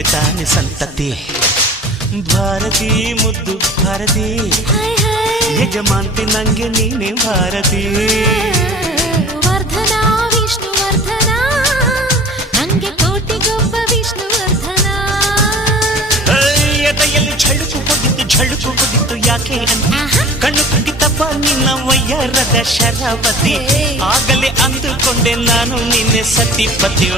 ಬಂದ್ರೆ ತಾನೆ ಸಂತತಿ ಭಾರತಿ ಮುದ್ದು ಭಾರತಿ ಯಜಮಾಂತಿ ನಂಗೆ ನೀನೆ ಭಾರತಿ ವರ್ಧನ ವಿಷ್ಣುವರ್ಧನ ನಂಗೆ ಕೋಟಿಗೊಬ್ಬ ವಿಷ್ಣುವರ್ಧನ ಎದೆಯಲ್ಲಿ ಝಳುಕು ಹೊಡಿತು ಯಾಕೆ ಅಂತ ಕಣ್ಣು ಕುಂಟಿತಪ್ಪ ನಿನ್ನ ವಯ್ಯಾರದ ಶರಾವತಿ ಆಗಲೇ ಅಂದುಕೊಂಡೆ ನಾನು ನಿನ್ನೆ ಸತಿಪತಿ